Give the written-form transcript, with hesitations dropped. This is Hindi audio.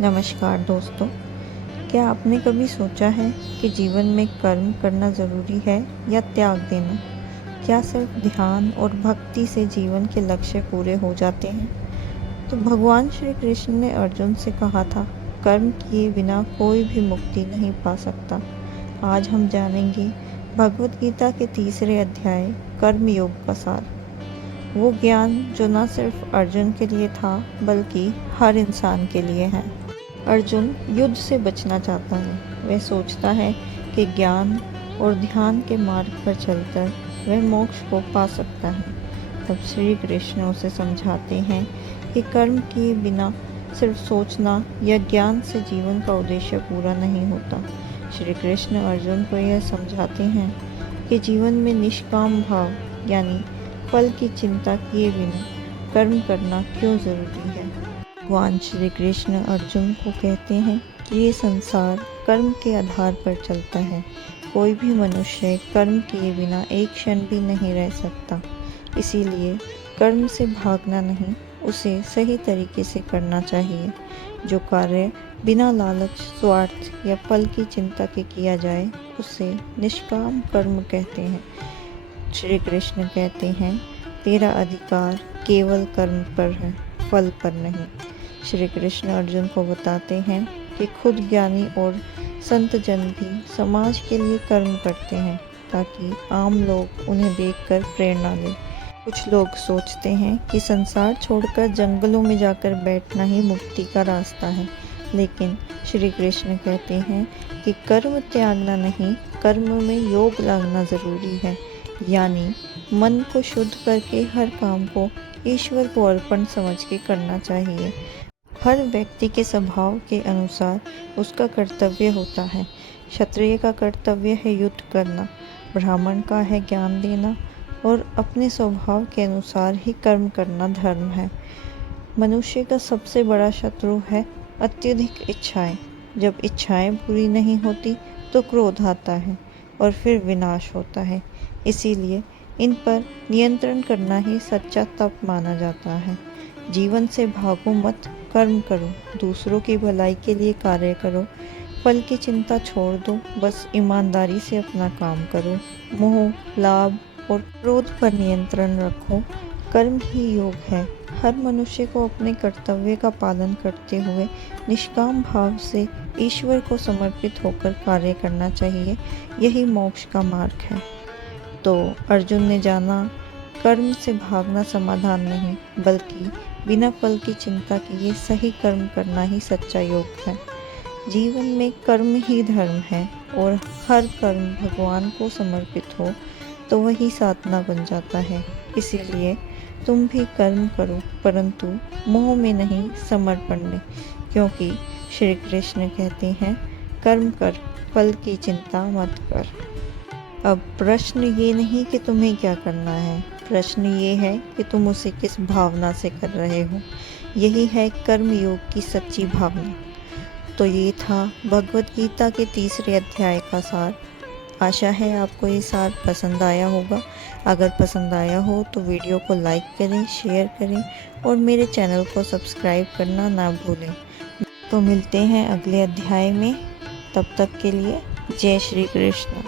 नमस्कार दोस्तों, क्या आपने कभी सोचा है कि जीवन में कर्म करना ज़रूरी है या त्याग देना? क्या सिर्फ ध्यान और भक्ति से जीवन के लक्ष्य पूरे हो जाते हैं? तो भगवान श्री कृष्ण ने अर्जुन से कहा था, कर्म किए बिना कोई भी मुक्ति नहीं पा सकता। आज हम जानेंगे भगवत गीता के तीसरे अध्याय कर्म योग का सार। वो ज्ञान जो न सिर्फ अर्जुन के लिए था बल्कि हर इंसान के लिए है। अर्जुन युद्ध से बचना चाहता है। वह सोचता है कि ज्ञान और ध्यान के मार्ग पर चलकर वह मोक्ष को पा सकता है। तब श्री कृष्ण उसे समझाते हैं कि कर्म किए बिना सिर्फ सोचना या ज्ञान से जीवन का उद्देश्य पूरा नहीं होता। श्री कृष्ण अर्जुन को यह समझाते हैं कि जीवन में निष्काम भाव यानी फल की चिंता किए बिना कर्म करना क्यों ज़रूरी है। भगवान श्री कृष्ण अर्जुन को कहते हैं कि ये संसार कर्म के आधार पर चलता है। कोई भी मनुष्य कर्म किए बिना एक क्षण भी नहीं रह सकता। इसीलिए कर्म से भागना नहीं, उसे सही तरीके से करना चाहिए। जो कार्य बिना लालच, स्वार्थ या फल की चिंता के किया जाए उसे निष्काम कर्म कहते हैं। श्री कृष्ण कहते हैं, तेरा अधिकार केवल कर्म पर है, फल पर नहीं। श्री कृष्ण अर्जुन को बताते हैं कि खुद ज्ञानी और संत जन भी समाज के लिए कर्म करते हैं ताकि आम लोग उन्हें देखकर प्रेरणा लें। कुछ लोग सोचते हैं कि संसार छोड़कर जंगलों में जाकर बैठना ही मुक्ति का रास्ता है, लेकिन श्री कृष्ण कहते हैं कि कर्म त्यागना नहीं, कर्म में योग लागना ज़रूरी है। यानी मन को शुद्ध करके हर काम को ईश्वर को अर्पण समझ के करना चाहिए। हर व्यक्ति के स्वभाव के अनुसार उसका कर्तव्य होता है। क्षत्रिय का कर्तव्य है युद्ध करना, ब्राह्मण का है ज्ञान देना और अपने स्वभाव के अनुसार ही कर्म करना धर्म है। मनुष्य का सबसे बड़ा शत्रु है अत्यधिक इच्छाएं। जब इच्छाएं पूरी नहीं होती तो क्रोध आता है और फिर विनाश होता है। इसीलिए इन पर नियंत्रण करना ही सच्चा तप माना जाता है। जीवन से भागो मत, कर्म करो, दूसरों की भलाई के लिए कार्य करो, फल की चिंता छोड़ दो, बस ईमानदारी से अपना काम करो। मोह, लाभ और क्रोध पर नियंत्रण रखो। कर्म ही योग है। हर मनुष्य को अपने कर्तव्य का पालन करते हुए निष्काम भाव से ईश्वर को समर्पित होकर कार्य करना चाहिए। यही मोक्ष का मार्ग है। तो अर्जुन ने जाना, कर्म से भागना समाधान नहीं, बल्कि बिना फल की चिंता किए सही कर्म करना ही सच्चा योग है। जीवन में कर्म ही धर्म है और हर कर्म भगवान को समर्पित हो तो वही साधना बन जाता है। इसीलिए तुम भी कर्म करो, परंतु मोह में नहीं, समर्पण में, क्योंकि श्री कृष्ण कहते हैं, कर्म कर, फल की चिंता मत कर। अब प्रश्न ये नहीं कि तुम्हें क्या करना है, प्रश्न ये है कि तुम उसे किस भावना से कर रहे हो। यही है कर्म योग की सच्ची भावना। तो ये था भगवत गीता के तीसरे अध्याय का सार। आशा है आपको ये सार पसंद आया होगा। अगर पसंद आया हो तो वीडियो को लाइक करें, शेयर करें और मेरे चैनल को सब्सक्राइब करना ना भूलें। तो मिलते हैं अगले अध्याय में। तब तक के लिए जय श्री कृष्ण।